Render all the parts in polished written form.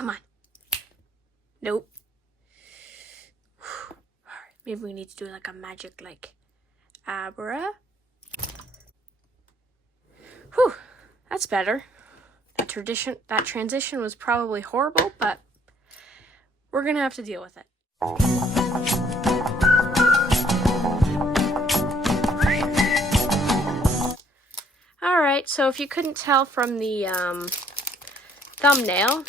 come on. Nope. Alright, maybe we need to do like a magic, like, abra. Whew, that's better. That transition was probably horrible, but we're gonna have to deal with it. Alright, so if you couldn't tell from the thumbnail,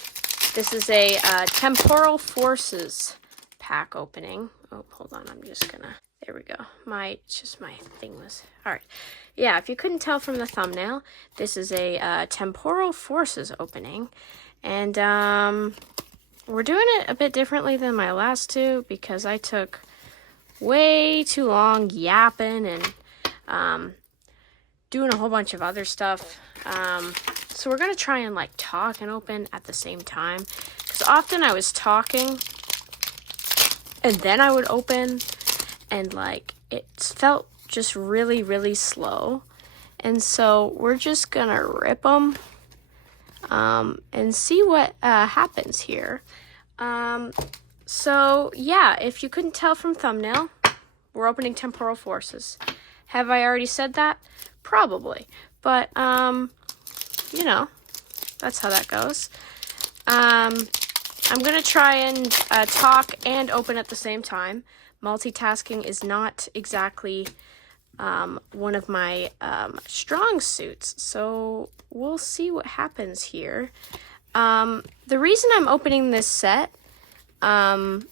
this is a Temporal Forces pack opening. Oh, hold on, I'm just gonna, there we go. My thing was, alright. Yeah, if you couldn't tell from the thumbnail, this is a Temporal Forces opening. And we're doing it a bit differently than my last two because I took way too long yapping and doing a whole bunch of other stuff. So we're going to try and like talk and open at the same time. Because often I was talking and then I would open and like it felt just really, really slow. And so we're just going to rip them and see what happens here. So yeah, if you couldn't tell from thumbnail, we're opening Temporal Forces. Have I already said that? Probably. But, you know, that's how that goes. I'm going to try and talk and open at the same time. Multitasking is not exactly one of my strong suits, so we'll see what happens here. The reason I'm opening this set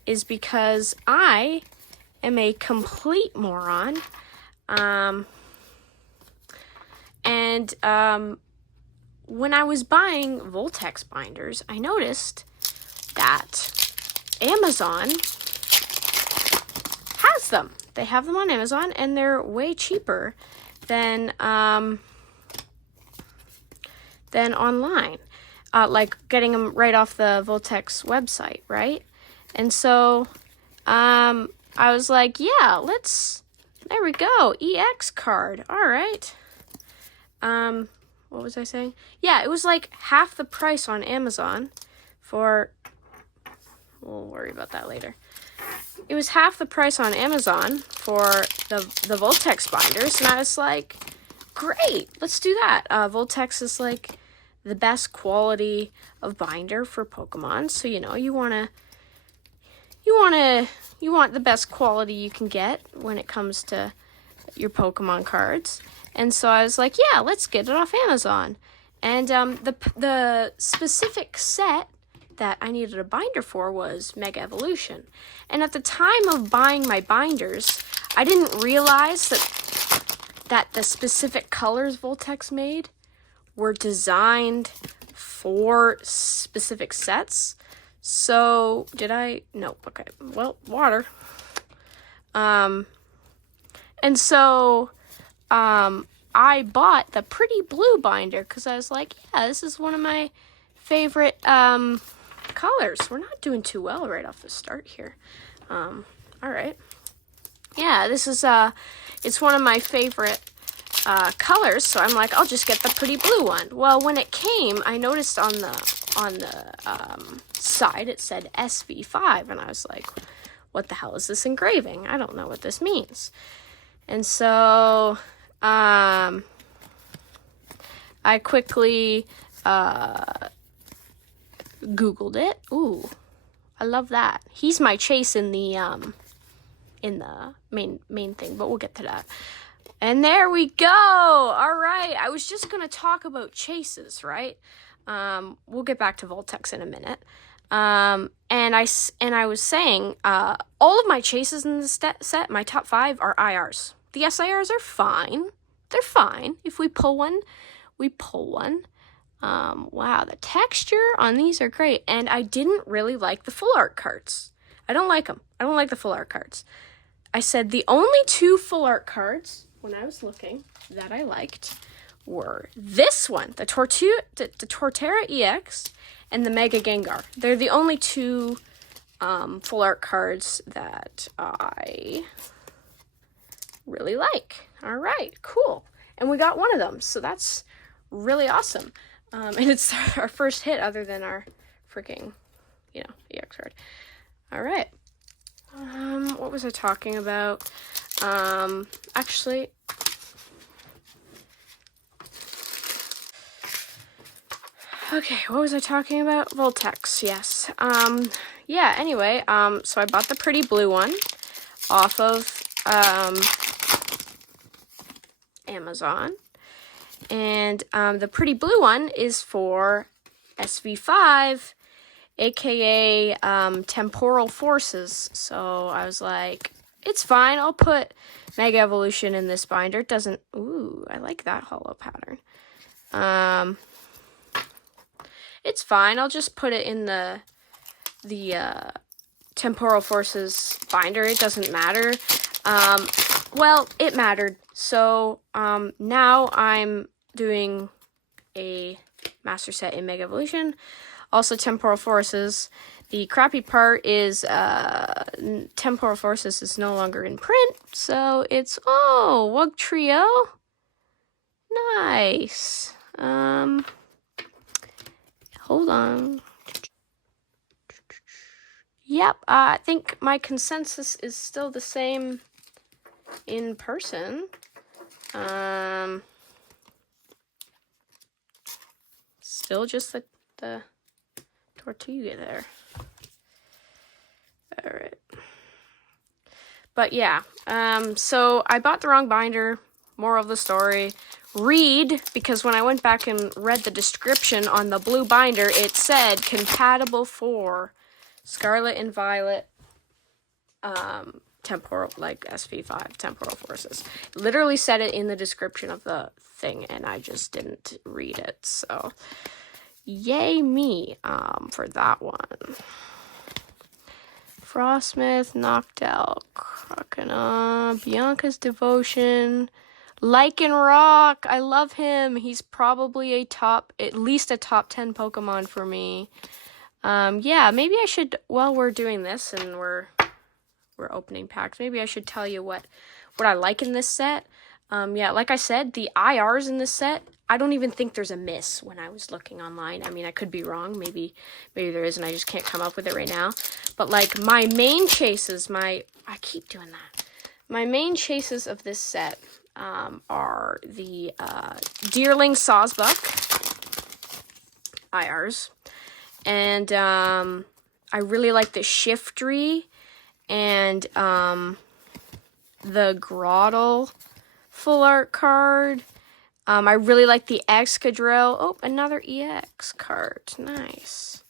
is because I am a complete moron. And when I was buying Voltex binders, I noticed that Amazon has them. They have them on Amazon, and they're way cheaper than online. Like getting them right off the Voltex website, right? And so I was like, yeah, there we go, EX card, all right. What was I saying? Yeah, it was like half the price on Amazon for, we'll worry about that later. It was half the price on Amazon for the Voltex binders, and I was like, great, let's do that. Voltex is like the best quality of binder for Pokemon, so you know, you want the best quality you can get when it comes to your Pokemon cards. And so I was like, yeah, let's get it off Amazon. And the specific set that I needed a binder for was Mega Evolution. And at the time of buying my binders, I didn't realize that the specific colors Voltex made were designed for specific sets. So, did I? Nope. Okay. Well, water. And so, I bought the Pretty Blue binder because I was like, yeah, this is one of my favorite colors. We're not doing too well right off the start here. All right. Yeah, this is it's one of my favorite colors, so I'm like, I'll just get the Pretty Blue one. Well, when it came, I noticed on the side it said SV5, and I was like, what the hell is this engraving? I don't know what this means. And so I quickly Googled it. Ooh, I love that. He's my chase in the main thing, but we'll get to that. And there we go. All right. I was just going to talk about chases, right? We'll get back to Voltex in a minute. And I was saying, all of my chases in this set, my top 5 are IRs. The SIRs are fine. They're fine. If we pull one, we pull one. Wow, the texture on these are great. And I didn't really like the full art cards. I don't like them. I don't like the full art cards. I said the only 2 full art cards, when I was looking, that I liked were this one, the Torterra EX, and the Mega Gengar. They're the only 2 full art cards that I really like. All right, cool. And we got one of them, so that's really awesome. And it's our first hit other than our freaking you know, EX card. All right. What was I talking about? Actually, okay, what was I talking about? Voltex, yes. Yeah, anyway, so I bought the pretty blue one off of, Amazon. And, the pretty blue one is for SV5, aka, Temporal Forces. So I was like, it's fine, I'll put Mega Evolution in this binder. It doesn't, ooh, I like that hollow pattern. It's fine, I'll just put it in the Temporal Forces binder. It doesn't matter. Well, it mattered. So, now I'm doing a master set in Mega Evolution. Also, Temporal Forces. The crappy part is, Temporal Forces is no longer in print. So, it's, oh, Wug Trio. Nice. Hold on. Yep, I think my consensus is still the same in person. Still just the tortilla there. All right. But yeah, so I bought the wrong binder. Moral of the story. Read, because when I went back and read the description on the blue binder, it said compatible for Scarlet and Violet, temporal, like SV5 Temporal Forces. Literally said it in the description of the thing, and I just didn't read it. So, yay me, for that one. Frostmith, Noctowl, Croconaw, Bianca's Devotion, Lycanroc. I love him. He's probably at least a top 10 Pokemon for me. Yeah, maybe I should, while we're doing this and we're opening packs, maybe I should tell you what I like in this set. Yeah, like I said, the IRs in this set, I don't even think there's a miss when I was looking online. I mean, I could be wrong. Maybe there is, and I just can't come up with it right now. But, like, my main chases, I keep doing that. My main chases of this set are the Deerling Sawsbuck IRs. And I really like the Shiftry and the Grotle full art card. I really like the Excadrill. Oh, another EX card. Nice.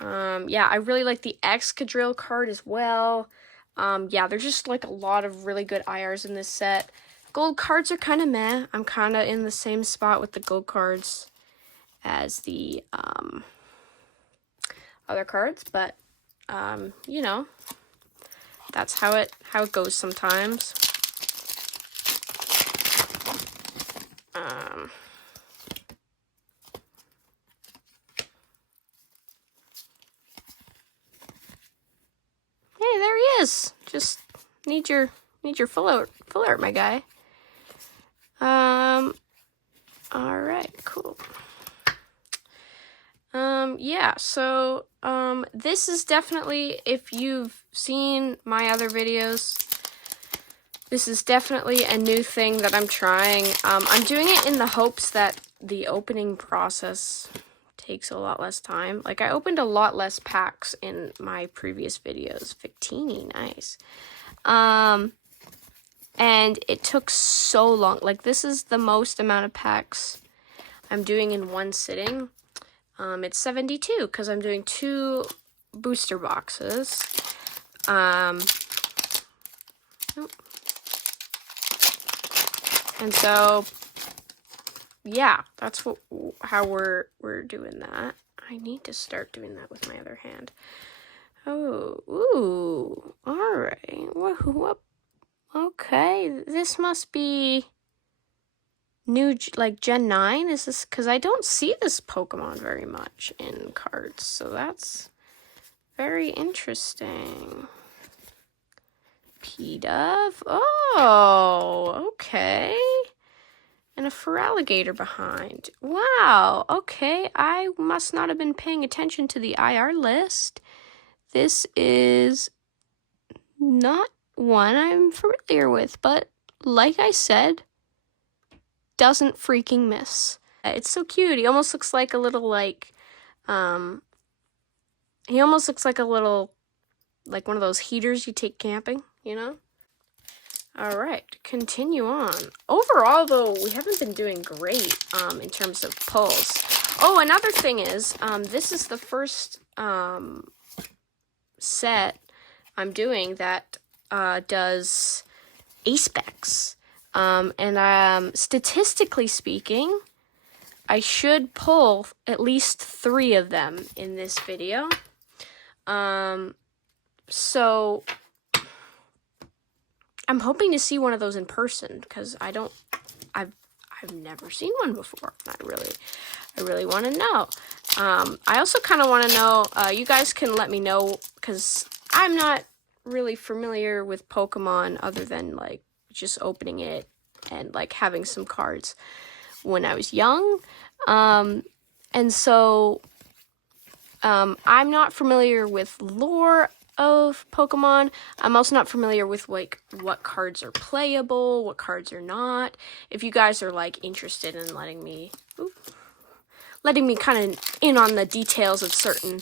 Yeah, I really like the Excadrill card as well. Yeah, there's just like a lot of really good IRs in this set. Gold cards are kind of meh. I'm kind of in the same spot with the gold cards as the other cards, but you know, that's how it goes sometimes. Hey, there he is. Just need your full art, my guy. All right, cool. Yeah, so, this is definitely, if you've seen my other videos, this is definitely a new thing that I'm trying. I'm doing it in the hopes that the opening process takes a lot less time. Like, I opened a lot less packs in my previous videos. Victini, nice. And it took so long. Like, this is the most amount of packs I'm doing in one sitting. It's 72 because I'm doing 2 booster boxes. And so, yeah, that's how we're doing that. I need to start doing that with my other hand. Oh, ooh, all right. What? Okay, this must be new, like Gen 9? Is this, because I don't see this Pokemon very much in cards, so that's very interesting. P-Dove? Oh, okay. and a Feraligatr behind. Wow, okay, I must not have been paying attention to the IR list. This is not one I'm familiar with, but like I said, doesn't freaking miss. It's so cute. He almost looks like a little, like, he almost looks like a little, like one of those heaters you take camping, you know? All right, continue on. Overall, though, we haven't been doing great in terms of pulls. Oh, another thing is, this is the first set I'm doing that does A-specs. And statistically speaking, I should pull at least 3 of them in this video. So I'm hoping to see one of those in person, because I've never seen one before. I really want to know. I also kind of want to know, you guys can let me know, because I'm not really familiar with Pokemon other than, like, just opening it and, like, having some cards when I was young. And so, I'm not familiar with lore of Pokemon. I'm also not familiar with, like, what cards are playable, what cards are not. If you guys are, like, interested in letting me kind of in on the details of certain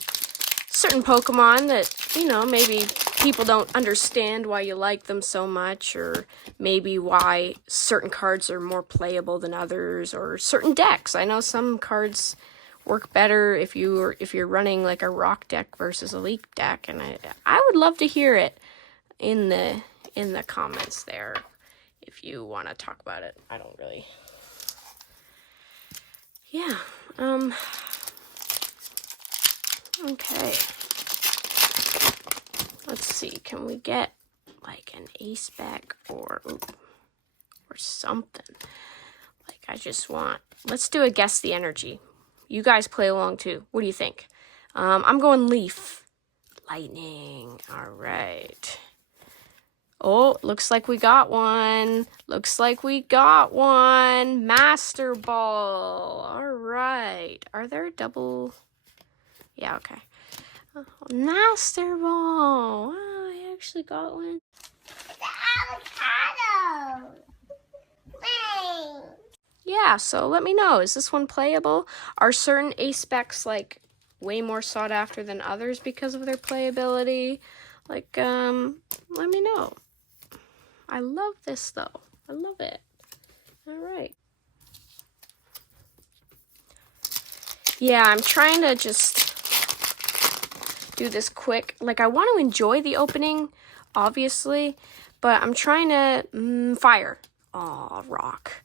Pokemon that, you know, maybe people don't understand why you like them so much, or maybe why certain cards are more playable than others, or certain decks. I know some cards work better if you're running like a rock deck versus a leaf deck, and I would love to hear it in the comments there if you want to talk about it. I don't really. Yeah. Okay. Let's see. Can we get like an A-spec or something? Like, I just want. Let's do a guess the energy. You guys play along too. What do you think? I'm going leaf. Lightning. All right. Oh, looks like we got one. Master Ball. All right. Are there double? Yeah, okay. Oh, Master Ball. Wow, I actually got one. The avocado. Yeah, so let me know. Is this one playable? Are certain A-specs, like, way more sought after than others because of their playability? Like, let me know. I love this, though. I love it. All right. Yeah, I'm trying to just do this quick. Like, I want to enjoy the opening, obviously, but I'm trying to fire. Aw, rock.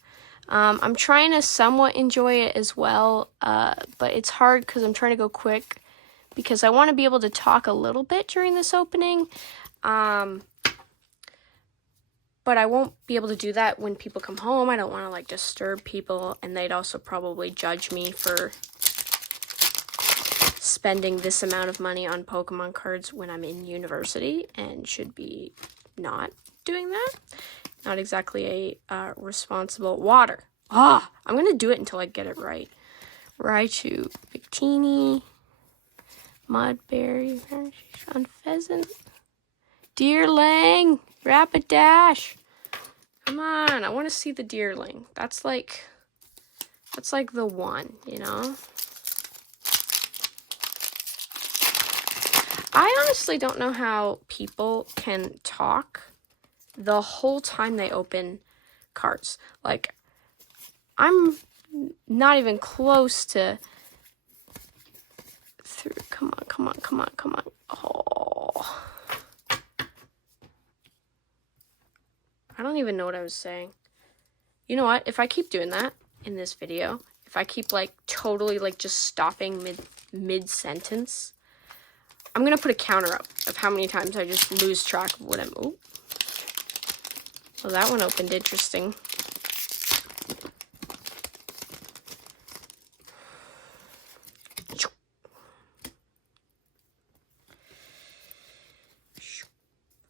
I'm trying to somewhat enjoy it as well, but it's hard because I'm trying to go quick because I want to be able to talk a little bit during this opening, but I won't be able to do that when people come home. I don't want to, like, disturb people, and they'd also probably judge me for spending this amount of money on Pokemon cards when I'm in university and should be not doing that. Not exactly a responsible water. I'm going to do it until I get it right. Raichu, Victini, Mudberry, Pheasant, Deerling, Rapidash. Come on, I want to see the Deerling. That's like the one, you know? I honestly don't know how people can talk the whole time they open cards. Like, I'm not even close to through. Come on. Oh. I don't even know what I was saying. You know what? If I keep doing that in this video, if I keep, like, totally, like, just stopping mid-sentence, I'm going to put a counter up of how many times I just lose track of what I'm... Oh, well, that one opened interesting.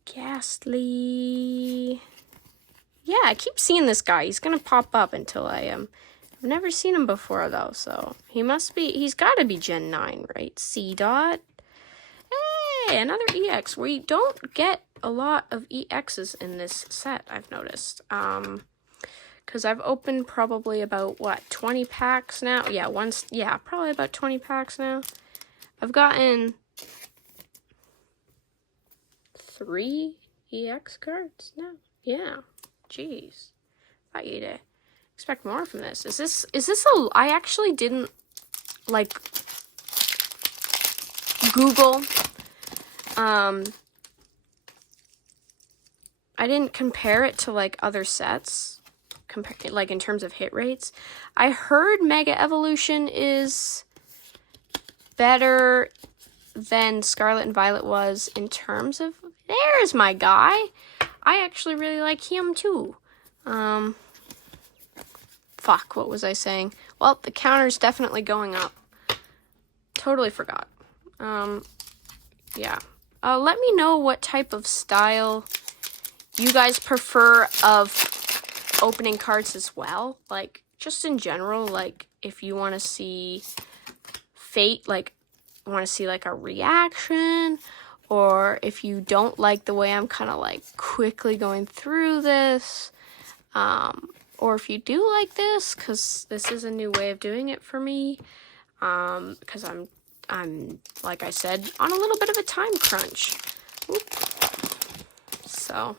Ghastly. Yeah, I keep seeing this guy. He's gonna pop up until I am. I've never seen him before though, so he's gotta be Gen 9, right? C dot. Hey, another EX. We don't get a lot of EXs in this set, I've noticed. Because I've opened probably about, what, 20 packs now? Yeah, probably about 20 packs now. I've gotten 3 EX cards now. Yeah, jeez. Thought you'd expect more from this. Is this I actually didn't, like, Google, I didn't compare it to, like, other sets, like, in terms of hit rates. I heard Mega Evolution is better than Scarlet and Violet was in terms of... There's my guy! I actually really like him, too. Fuck, what was I saying? Well, the counter's definitely going up. Totally forgot. Yeah. Let me know what type of style you guys prefer of opening cards as well. Like, just in general, like, if you want to see Fate, like, want to see, like, a reaction, or if you don't like the way I'm kind of, like, quickly going through this, or if you do like this, because this is a new way of doing it for me, because I'm, like I said, on a little bit of a time crunch. Oop. So,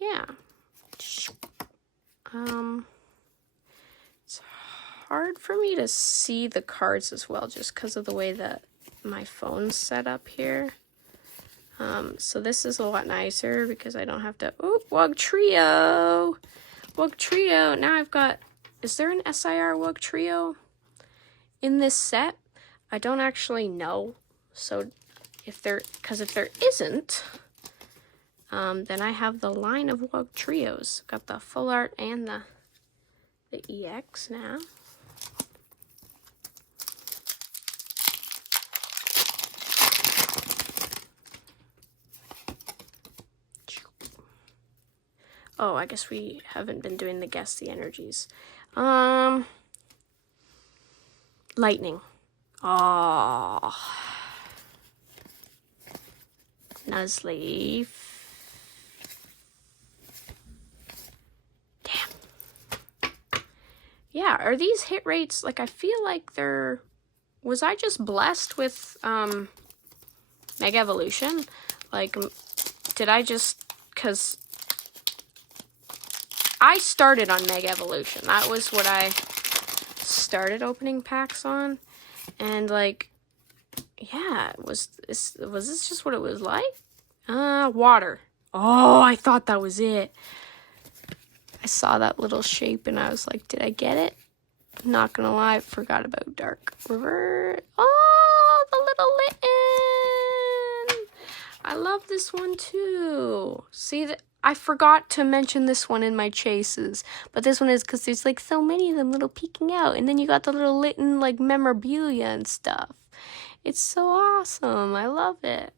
yeah. It's hard for me to see the cards as well, just because of the way that my phone's set up here. So this is a lot nicer, because I don't have to... Oh, Wugtrio! Wugtrio! Now I've got... Is there an SIR Wugtrio in this set? I don't actually know. So if there isn't, then I have the line of Wugtrios. Got the full art and the EX now. Oh, I guess we haven't been doing the guess the energies. Lightning. Oh. Nuzleaf. Damn. Yeah, are these hit rates, like, I feel like they're... Was I just blessed with, Mega Evolution? Like, did I just... Because I started on Mega Evolution. That was what I started opening packs on. And, like, yeah, was this just what it was like? Water. Oh, I thought that was it. I saw that little shape and I was like, did I get it? Not gonna lie, I forgot about Dark River. Oh, the little Litten. I love this one too. See, I forgot to mention this one in my chases, but this one is because there's like so many of them little peeking out, and then you got the little Litten like memorabilia and stuff. It's so awesome. I love it.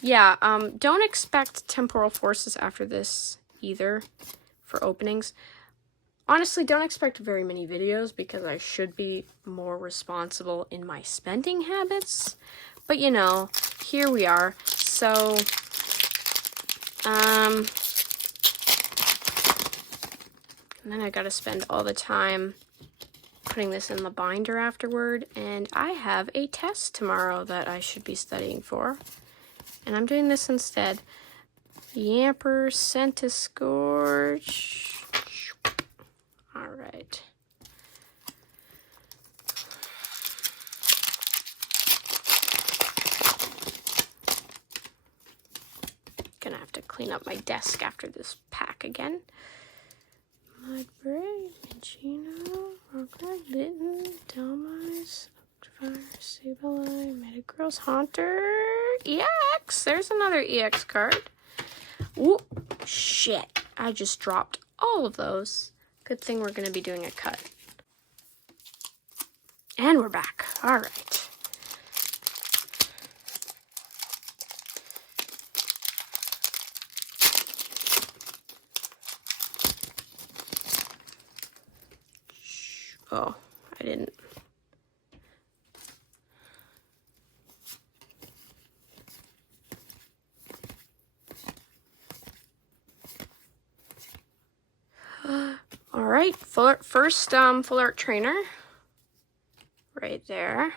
Yeah, don't expect Temporal Forces after this either for openings. Honestly, don't expect very many videos because I should be more responsible in my spending habits. But, you know, here we are. So, and then I gotta spend all the time putting this in the binder afterward. And I have a test tomorrow that I should be studying for. And I'm doing this instead. Yamper, Centiscorch. Alright. Gonna have to clean up my desk after this pack again. Mudbray, Minchino, Rockard, Litten, Delmise, Octafire, Sableye, Metagross, Haunter, EX! There's another EX card. Ooh, shit. I just dropped all of those. Good thing we're going to be doing a cut. And we're back. All right. Oh, I didn't. All right, first full art trainer. Right there.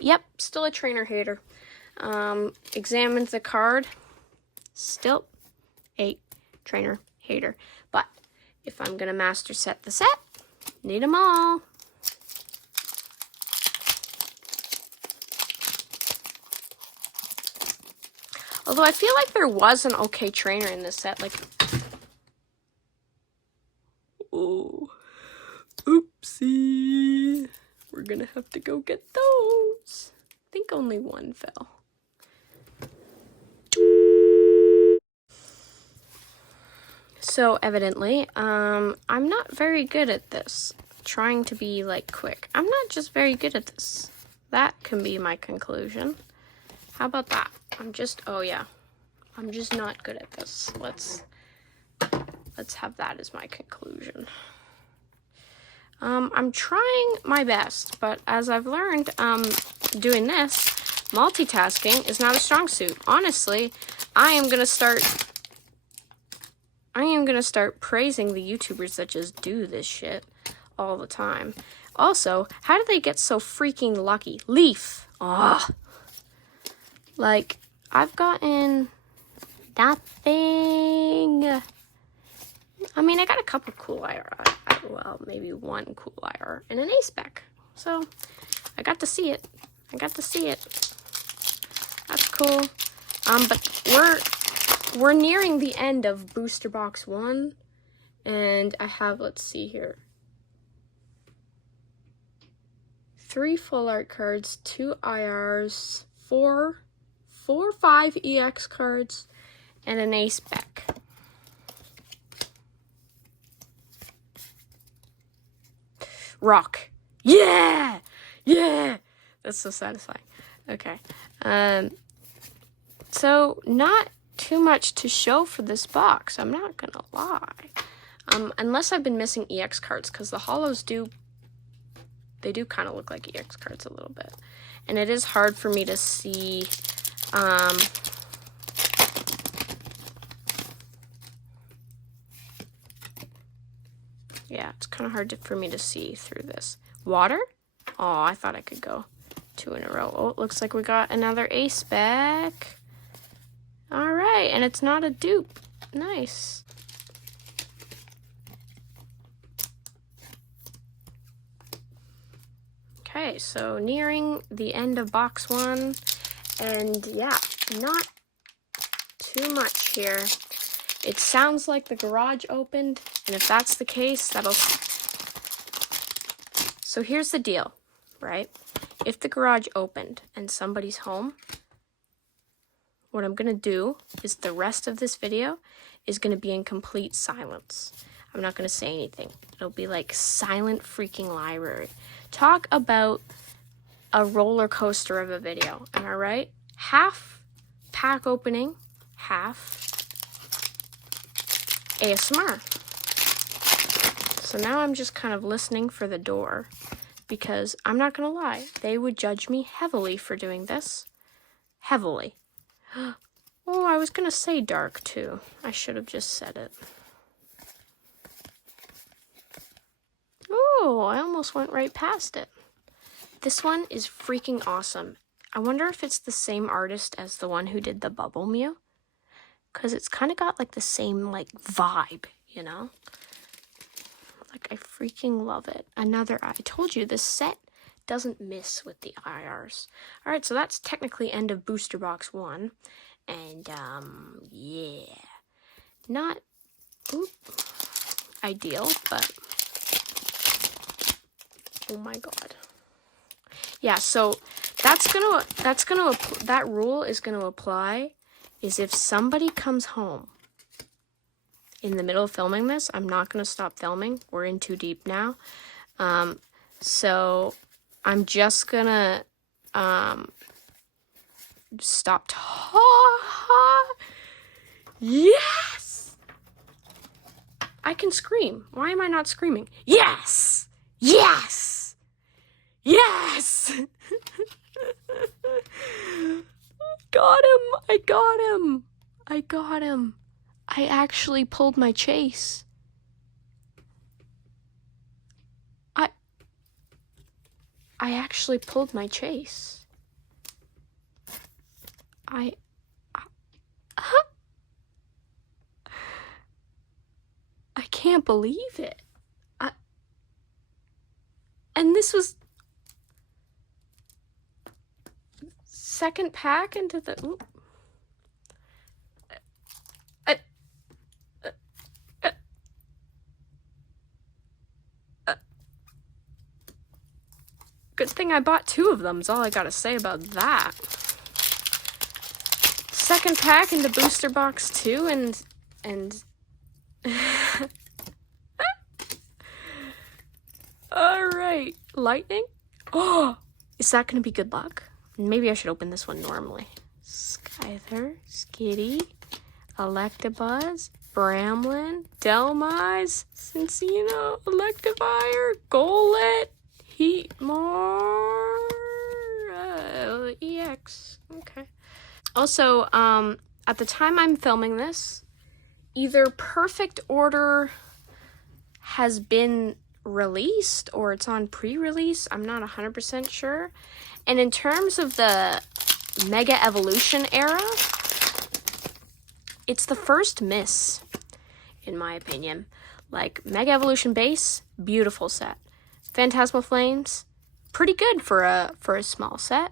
Yep, still a trainer hater. Examines the card. Still a trainer hater. But if I'm gonna master set the set, need them all. Although I feel like there was an okay trainer in this set, like, oh, oopsie. We're gonna have to go get those. I think only one fell. So evidently, I'm not very good at this. Trying to be like quick. I'm not just very good at this. That can be my conclusion. How about that? Oh yeah. I'm just not good at this. Let's have that as my conclusion. I'm trying my best, but as I've learned, doing this, multitasking is not a strong suit. Honestly, I am gonna start praising the YouTubers that just do this shit all the time. Also, how did they get so freaking lucky? Leaf! Ugh. Like, I've gotten nothing. I mean, I got a couple cool IR. Well, maybe one cool IR and an A-spec. So, I got to see it. That's cool. But we're nearing the end of Booster Box 1. And I have, let's see here, 3 full art cards, 2 IRs, 5 EX cards, and an A-spec. Rock. Yeah! Yeah! That's so satisfying. Okay. So not too much to show for this box, I'm not gonna lie. Unless I've been missing EX cards, because the holos do kind of look like EX cards a little bit. And it is hard for me to see, yeah, it's kind of hard for me to see through this. Water? Oh, I thought I could go 2 in a row. Oh, it looks like we got another A-spec. All right, and it's not a dupe. Nice. Okay, so nearing the end of box 1, and yeah, not too much here. It sounds like the garage opened, and if that's the case, So here's the deal, right? If the garage opened and somebody's home, what I'm gonna do is the rest of this video is gonna be in complete silence. I'm not gonna say anything. It'll be like silent freaking library. Talk about a roller coaster of a video, am I right? Half pack opening, half ASMR. So now I'm just kind of listening for the door, because I'm not gonna lie, they would judge me heavily for doing this. Heavily. Oh, I was gonna say dark too. I should have just said it. Oh, I almost went right past it. This one is freaking awesome. I wonder if it's the same artist as the one who did the Bubble Mew, because it's kind of got like the same like vibe, you know? Like, I freaking love it. I told you, this set doesn't miss with the IRs. All right, so that's technically end of Booster Box 1. And, yeah. Not ideal, but oh my god. Yeah, so that rule is gonna apply is if somebody comes home in the middle of filming this. I'm not gonna stop filming. We're in too deep now. So I'm just gonna stop Yes! I can scream. Why am I not screaming? Yes! Yes! Yes! Got him! I got him! I got him. I actually pulled my chase. I actually pulled my chase. I can't believe it. And this was second pack into the... Ooh. Good thing I bought 2 of them is all I gotta say about that. Second pack into booster box 2 and all right, lightning. Oh, is that gonna be good luck? Maybe I should open this one normally. Skyther, Skitty, Electabuzz, Bramlin, Delmise, Cincino, Electivire, Golett, Heatmore, EX. Okay. Also, at the time I'm filming this, either Perfect Order has been released or it's on pre-release. I'm not 100% sure. And in terms of the Mega Evolution era, it's the first miss, in my opinion. Like, Mega Evolution base, beautiful set. Phantasmal Flames, pretty good for a small set.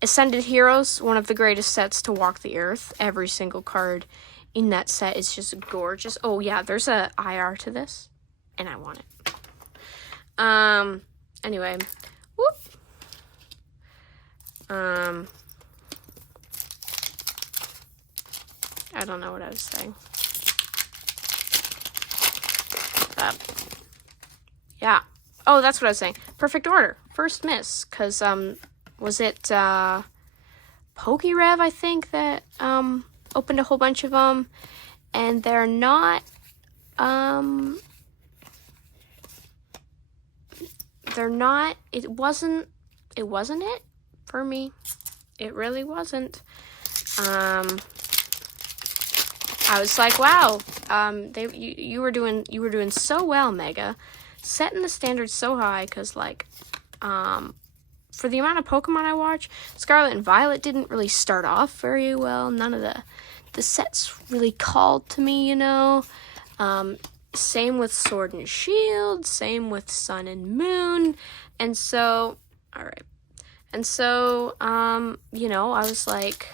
Ascended Heroes, one of the greatest sets to walk the earth. Every single card in that set is just gorgeous. Oh yeah, there's a IR to this, and I want it. Anyway, whoop. I don't know what I was saying. Yeah. Oh, that's what I was saying. Perfect Order. First miss. Because, was it, Pokerev, I think, that, opened a whole bunch of them. And they're not, it wasn't it for me. It really wasn't. I was like, wow, you were doing so well, Mega, setting the standards so high, because like, for the amount of Pokemon I watch, Scarlet and Violet didn't really start off very well. None of the sets really called to me, you know. Same with Sword and Shield, same with Sun and Moon, and so, all right, and so, you know, I was like,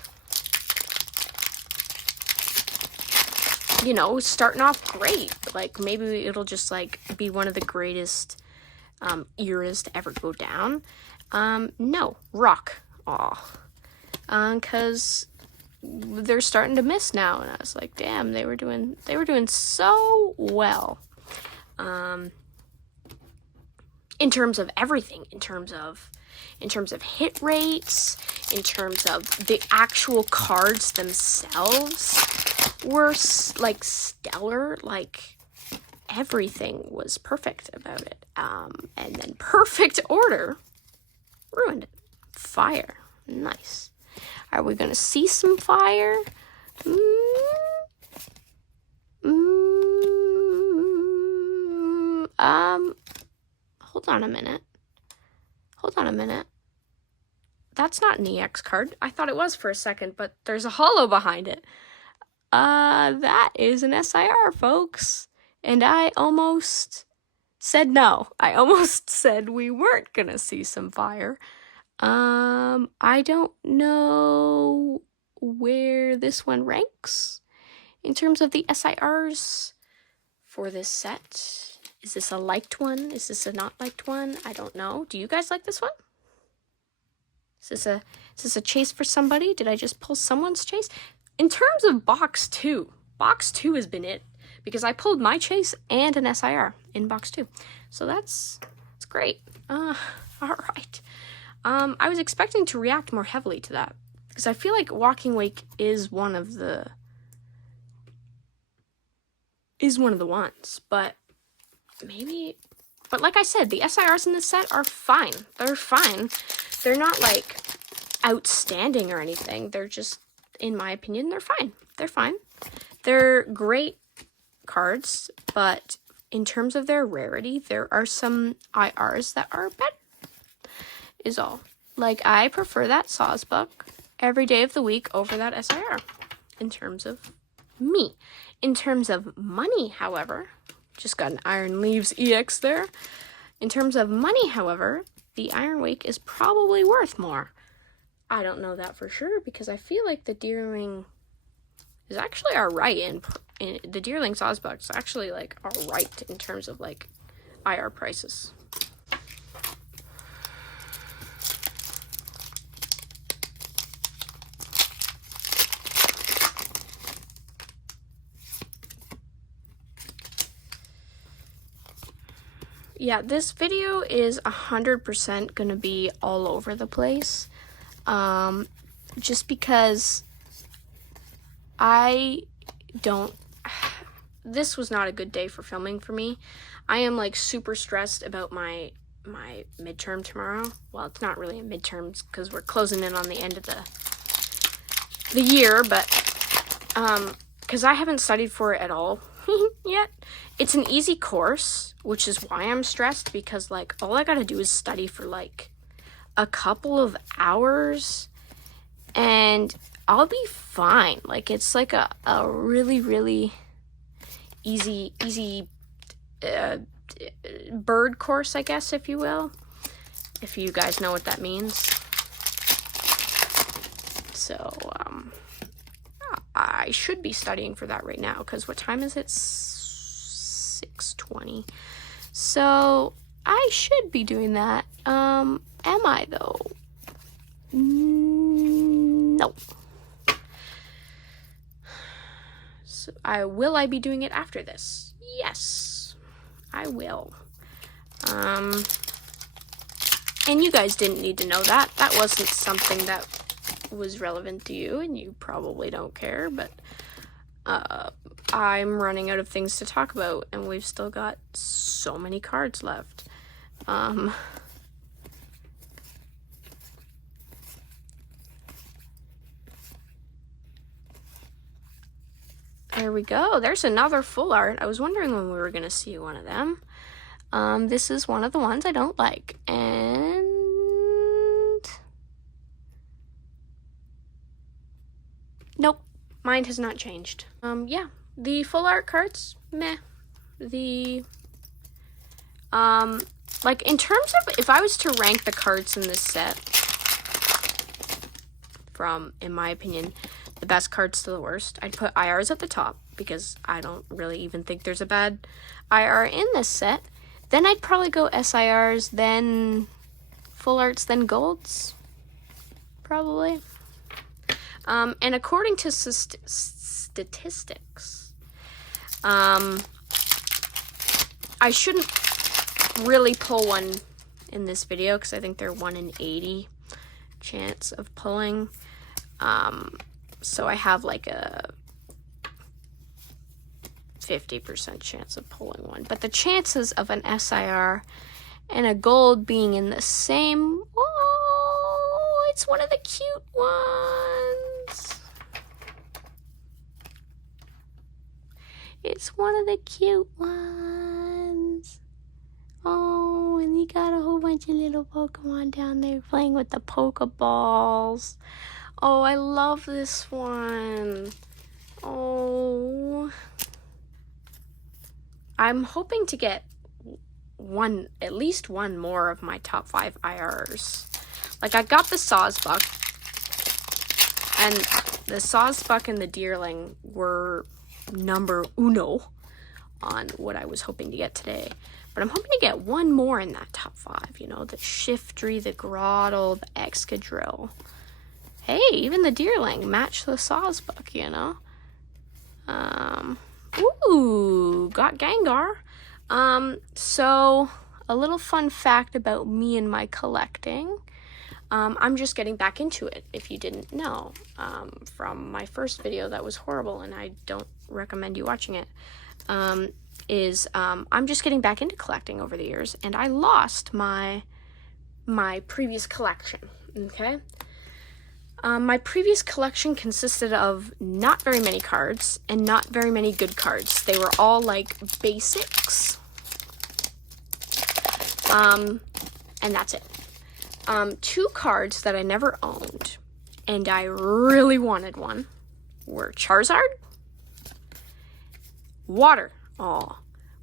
you know, starting off great. Like, maybe it'll just, like, be one of the greatest eras to ever go down. No. Rock. Aw. Because they're starting to miss now. And I was like, damn, they were doing so well. In terms of everything. In terms of hit rates. In terms of the actual cards themselves. Were like stellar, like everything was perfect about it. And then Perfect Order ruined it. Fire. Nice. Are we gonna see some fire? Hold on a minute. That's not an EX card. I thought it was for a second, but there's a holo behind it. That is an SIR, folks. And I almost said no. I almost said we weren't gonna see some fire. I don't know where this one ranks in terms of the SIRs for this set. Is this a liked one? Is this a not liked one? I don't know. Do you guys like this one? Is this a chase for somebody? Did I just pull someone's chase? In terms of box 2 has been it, because I pulled my chase and an SIR in box 2. So that's great. All right. I was expecting to react more heavily to that, because I feel like Walking Wake is one of the ones, but maybe. But like I said, the SIRs in this set are fine. They're fine. They're not like outstanding or anything. They're just, in my opinion, they're fine. They're fine. They're great cards, but in terms of their rarity, there are some IRs that are better, is all. Like, I prefer that Sawsbuck every day of the week over that SIR, in terms of me. In terms of money, however, just got an Iron Leaves EX there. In terms of money, however, the Iron Wake is probably worth more. I don't know that for sure, because I feel like the Deerling is actually alright, and the Deerling Sawsbuck is actually, like, alright in terms of, like, IR prices. Yeah, this video is 100% gonna be all over the place, just because this was not a good day for filming for me. I am, like, super stressed about my midterm tomorrow. Well, it's not really a midterm because we're closing in on the end of the year, but because I haven't studied for it at all yet. It's an easy course, which is why I'm stressed, because, like, all I gotta do is study for, like, a couple of hours, and I'll be fine. Like, it's, like, a really, really easy bird course, I guess, if you will. If you guys know what that means. So, I should be studying for that right now, because what time is it? 6:20. So I should be doing that. Am I though? No. So will I be doing it after this? Yes, I will. And you guys didn't need to know that. That wasn't something that was relevant to you, and you probably don't care, but I'm running out of things to talk about, and we've still got so many cards left. There we go. There's another full art. I was wondering when we were going to see one of them. This is one of the ones I don't like, and nope, mine has not changed. Yeah, the full art cards, meh. The, like, in terms of, if I was to rank the cards in this set from, in my opinion, the best cards to the worst, I'd put IRs at the top, because I don't really even think there's a bad IR in this set. Then I'd probably go SIRs, then full arts, then golds, probably. And according to statistics, I shouldn't really pull one in this video, because I think they're 1 in 80 chance of pulling. So I have like a 50% chance of pulling one. But the chances of an SIR and a gold being in the same... Oh, it's one of the cute ones. It's one of the cute ones. Oh, and you got a whole bunch of little Pokemon down there playing with the Pokeballs. Oh, I love this one. Oh. I'm hoping to get at least one more of my top 5 IRs. Like, I got the Sawsbuck, and the Sawsbuck and the Deerling were number uno on what I was hoping to get today. But I'm hoping to get one more in that top 5, you know, the Shiftry, the Grottle, the Excadrill. Hey, even the Deerling matched the Sawsbuck, you know. Ooh, got Gengar. So, a little fun fact about me and my collecting. I'm just getting back into it, if you didn't know, from my first video that was horrible, and I don't recommend you watching it, I'm just getting back into collecting over the years, and I lost my previous collection, okay? My previous collection consisted of not very many cards, and not very many good cards. They were all, like, basics, and that's it. 2 cards that I never owned, and I really wanted one, were Charizard, were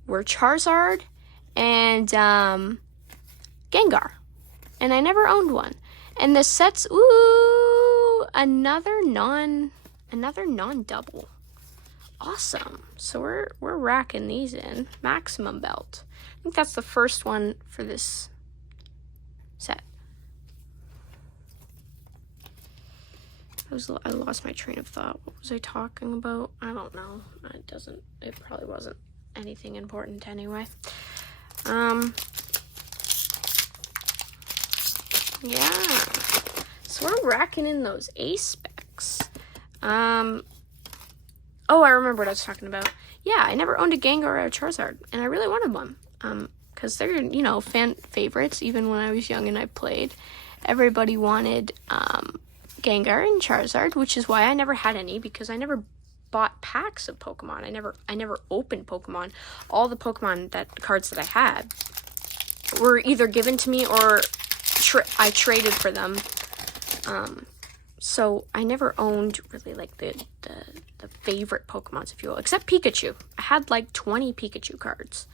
Charizard, and, Gengar, and I never owned one. And the sets, ooh, another non-double. Awesome. So we're racking these in. Maximum Belt. I think that's the first one for this set. I lost my train of thought. What was I talking about? I don't know. It probably wasn't anything important anyway. Yeah. So we're racking in those A specs. Oh, I remember what I was talking about. Yeah, I never owned a Gengar or a Charizard, and I really wanted one. Because they're, you know, fan favorites, even when I was young and I played. Everybody wanted, Gengar and Charizard, which is why I never had any, because I never bought packs of Pokemon. I never opened Pokemon. All the Pokemon cards that I had were either given to me or I traded for them. So I never owned really like the favorite Pokemons, if you will, except Pikachu. I had like 20 Pikachu cards.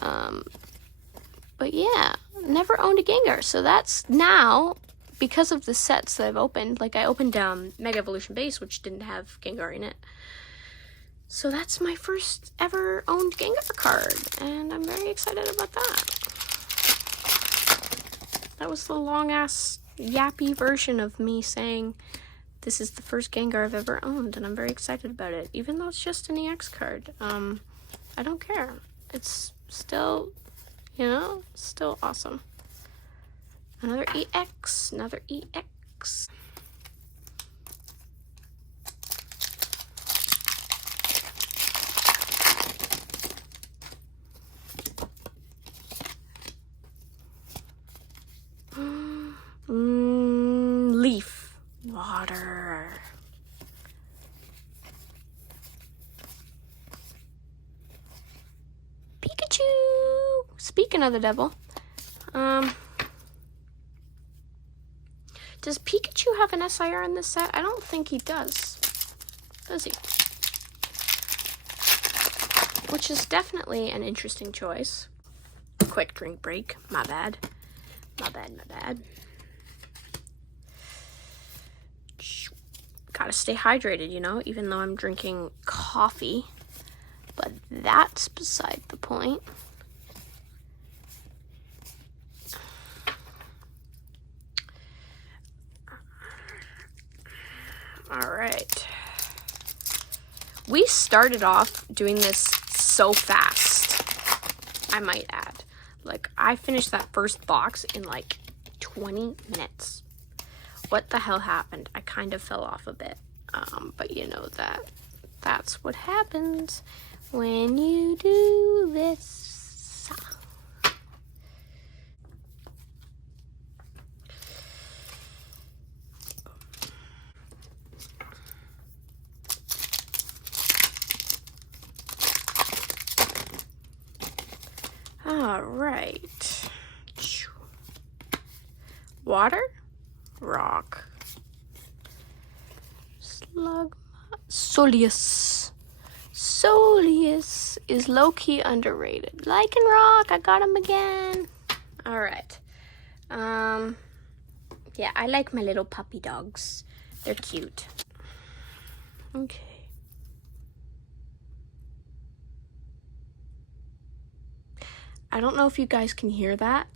But yeah, never owned a Gengar. So that's now, because of the sets that I've opened, like I opened Mega Evolution Base, which didn't have Gengar in it. So that's my first ever owned Gengar card, and I'm very excited about that. That was the long-ass, yappy version of me saying this is the first Gengar I've ever owned, and I'm very excited about it. Even though it's just an EX card, I don't care. It's still, you know, still awesome. Another EX, another EX. Leaf. Water. Pikachu! Speaking of the devil, does Pikachu have an SIR in this set? I don't think he does. Does he? Which is definitely an interesting choice. Quick drink break. My bad. My bad. Gotta stay hydrated, you know, even though I'm drinking coffee. But that's beside the point. All right. We started off doing this so fast, I might add. Like, I finished that first box in like 20 minutes. What the hell happened? I kind of fell off a bit. But you know that's what happens when you do this. All right. Water, rock, slug, Soleus. Soleus is low-key underrated. Like and rock, I got him again. All right. Yeah, I like my little puppy dogs. They're cute. Okay. I don't know if you guys can hear that,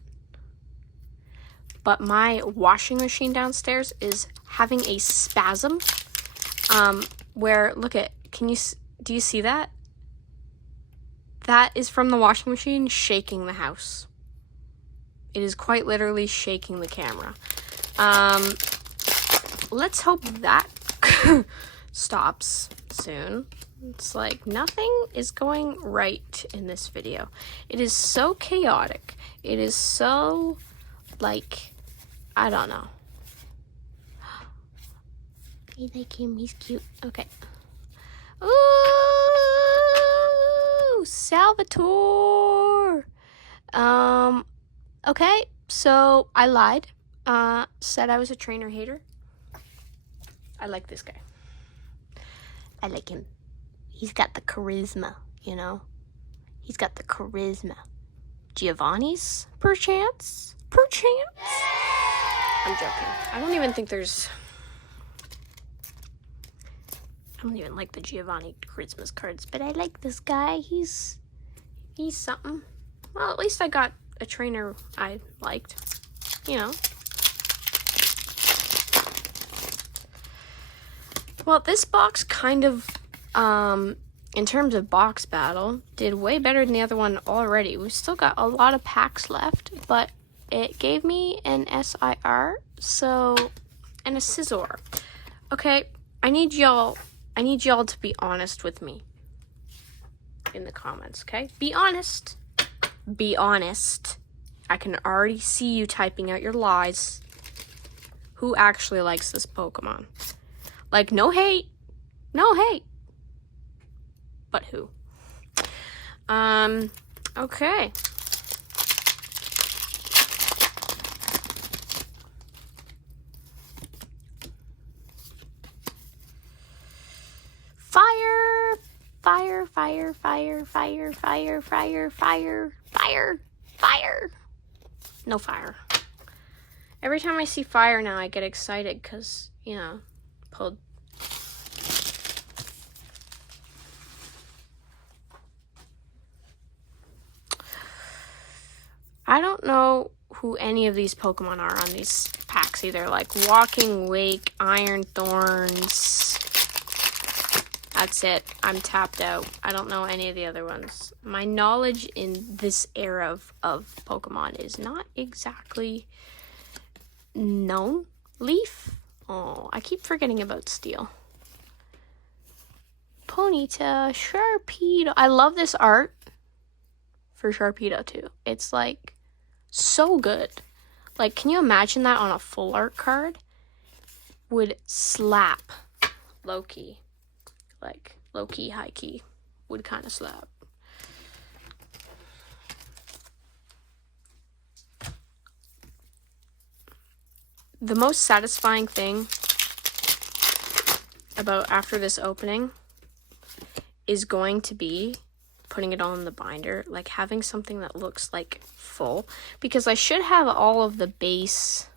but my washing machine downstairs is having a spasm, where, look at, do you see that? That is from the washing machine shaking the house. It is quite literally shaking the camera. Let's hope that stops soon. It's like nothing is going right in this video. It is so chaotic. It is so, like, I don't know. I like him. He's cute. Okay. Ooh, Salvatore. Okay, so I lied. Said I was a trainer hater. I like this guy. I like him. He's got the charisma, you know? He's got the charisma. Giovanni's, perchance? Perchance? I'm joking. I don't even think there's... I don't even like the Giovanni Christmas cards, but I like this guy. He's something. Well, at least I got a trainer I liked, you know. Well, this box kind of, in terms of box battle, did way better than the other one already. We've still got a lot of packs left, but it gave me an SIR, and a Scizor. Okay, I need y'all to be honest with me in the comments, okay? Be honest. Be honest. I can already see you typing out your lies. Who actually likes this Pokemon? Like, no hate. No hate. But who? Okay. Fire! Fire, fire, fire, fire, fire, fire, fire, fire, fire. No fire. Every time I see fire now, I get excited because, you know, pulled. I don't know who any of these Pokemon are on these packs either. Like Walking Wake, Iron Thorns. That's it. I'm tapped out. I don't know any of the other ones. My knowledge in this era of Pokemon is not exactly known. Leaf? Oh, I keep forgetting about Steel. Ponyta, Sharpedo. I love this art for Sharpedo too. It's like so good. Like, can you imagine that on a full art card? Would slap. Low-key. Like, low-key, high-key. Would kind of slap. The most satisfying thing about after this opening is going to be putting it all in the binder, like having something that looks like full, because I should have all of the base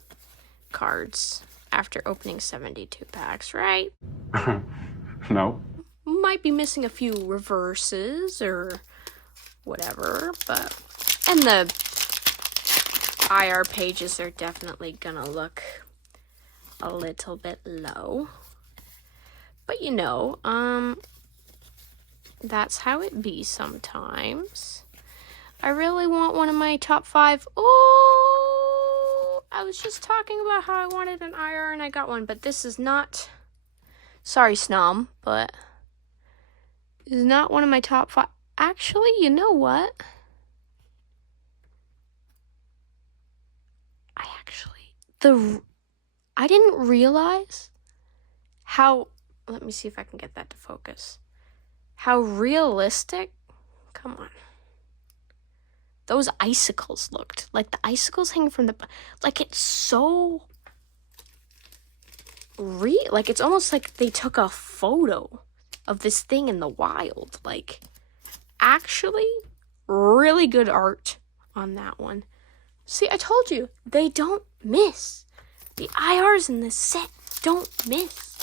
cards after opening 72 packs, right? No. Might be missing a few reverses or whatever, but and the IR pages are definitely gonna look a little bit low, but you know, that's how it be sometimes. I really want one of my top 5. Oh, I was just talking about how I wanted an IR and I got one, but this is not, sorry Snom, but this is not one of my top 5. Actually, you know what? I didn't realize how, let me see if I can get that to focus. How realistic, come on. Those icicles looked. Like the icicles hanging from the, like it's so real. Like it's almost like they took a photo of this thing in the wild. Like actually really good art on that one. See, I told you, they don't miss. The IRs in this set don't miss.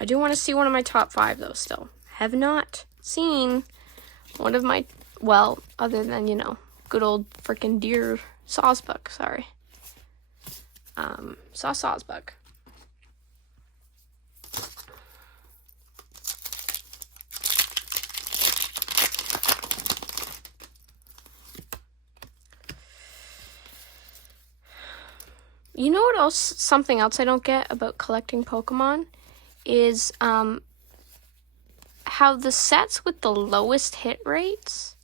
I do want to see one of my top 5 though still. Have not seen one of my, well, other than, you know, good old freaking deer Sawsbuck, sorry. Saw Sawsbuck. else? Something else I don't get about collecting Pokemon is how the sets with the lowest hit rates,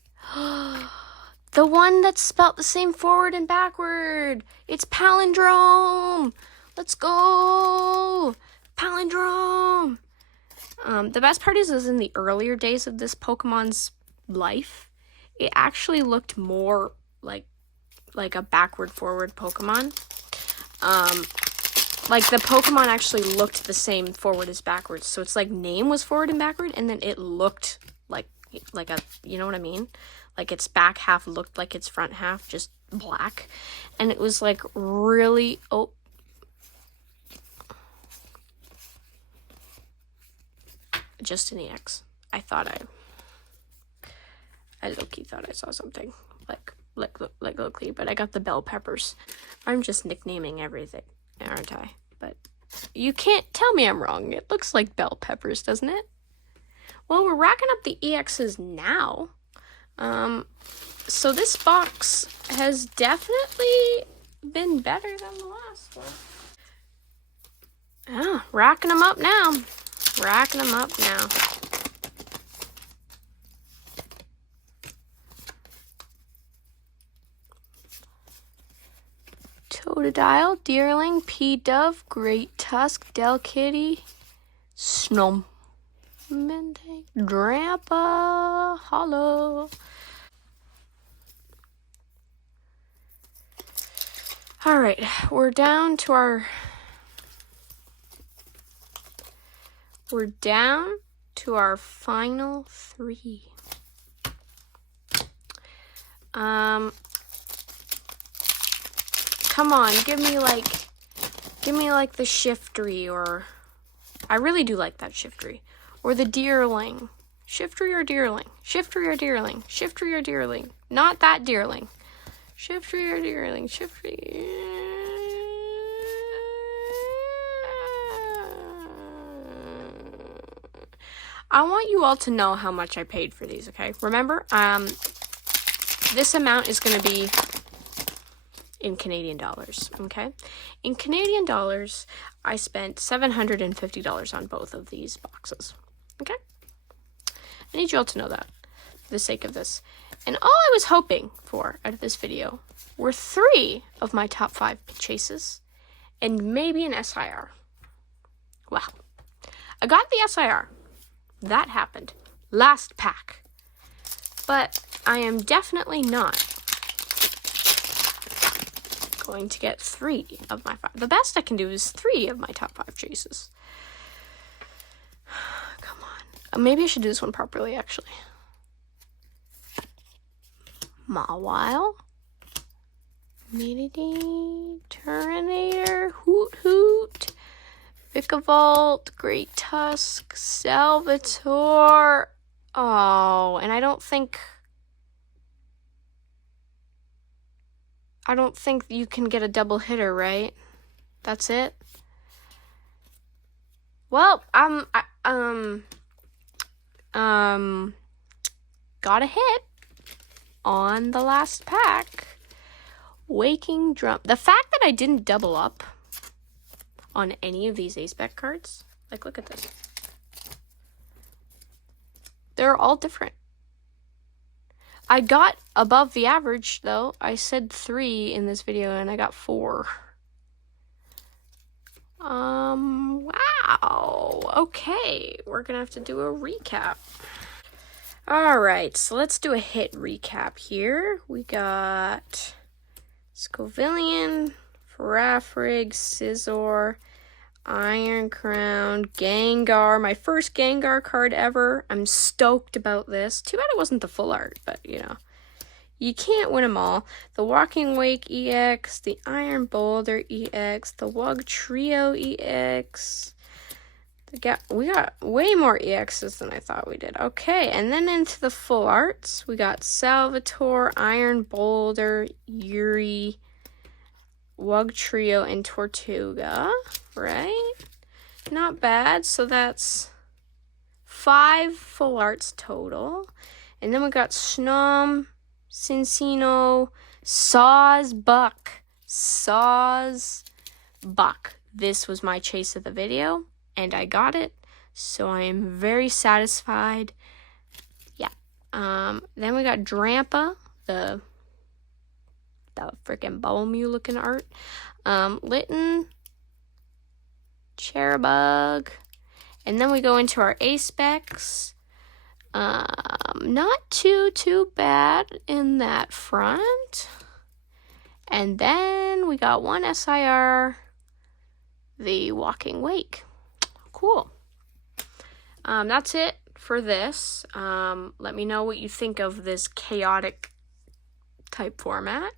the one that's spelt the same forward and backward, it's Palindrome. Let's go, Palindrome. The best part is in the earlier days of this Pokemon's life, it actually looked more like a backward forward Pokemon. Like the Pokemon actually looked the same forward as backwards. So it's like name was forward and backward, and then it looked like a, you know what I mean? Like its back half looked like its front half, just black. And it was like really, just an EX. I low-key thought I saw something like low-key, but I got the bell peppers. I'm just nicknaming everything, aren't I? But you can't tell me I'm wrong. It looks like bell peppers, doesn't it? Well, we're racking up the EXs now. So this box has definitely been better than the last one. Ah, racking them up now. Racking them up now. Totodile, Deerling, P-Dove, Great Tusk, Delkitty, Snom, Mente, Drampa, Hollow. All right, we're down to our final 3. Come on, give me like the Shiftry, or I really do like that Shiftry, or the Deerling. Shiftry or Deerling? Shiftry or Deerling? Shiftry or Deerling? Not that Deerling. Shiftry or Deerling? Shiftry. I want you all to know how much I paid for these, okay? Remember, this amount is going to be in Canadian dollars, okay? In Canadian dollars, I spent $750 on both of these boxes, okay? I need you all to know that for the sake of this. And all I was hoping for out of this video were 3 of my top 5 chases and maybe an SIR. Well, I got the SIR. That happened last pack. But I am definitely not going to get 3 of my 5. The best I can do is 3 of my top 5 chases. Come on. Maybe I should do this one properly, actually. Mawile, Manatee, Turtonator, Hoot Hoot, Vikavolt, Great Tusk, Salvatore. Oh, and I don't think you can get a double hitter, right? That's it. Well, got a hit on the last pack. Waking Drum. The fact that I didn't double up on any of these ace-spec cards, like, look at this. They're all different. I got above the average, though. I said 3 in this video, and I got 4. Wow. Okay, we're gonna have to do a recap. All right, so let's do a hit recap here. We got Scovillian, Farafrig, Scizor, Iron Crown, Gengar, my first Gengar card ever. I'm stoked about this. Too bad it wasn't the full art, but you know, you can't win them all. The Walking Wake EX, the Iron Boulder EX, the Wug Trio EX. We got way more EXs than I thought we did. Okay, and then into the full arts, we got Salvatore, Iron Boulder, Yuri, Wug Trio, and Tortuga, right? Not bad. So that's 5 full arts total. And then we got Snom, Cincino, Sawsbuck, Saws, buck. This was my chase of the video, and I got it, so I am very satisfied. Yeah. Then we got Drampa, the freaking bubble mew looking art. Litten, Cherubug, and then we go into our A-specs. Not too bad in that front. And then we got one SIR, the Walking Wake. Cool. That's it for this. Let me know what you think of this chaotic type format.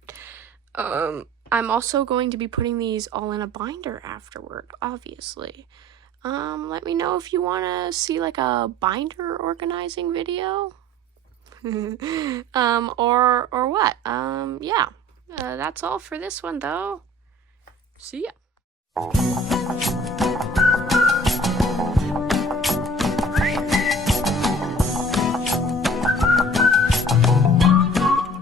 I'm also going to be putting these all in a binder afterward, obviously. Let me know if you want to see like a binder organizing video. Or what. Yeah. That's all for this one though. See ya.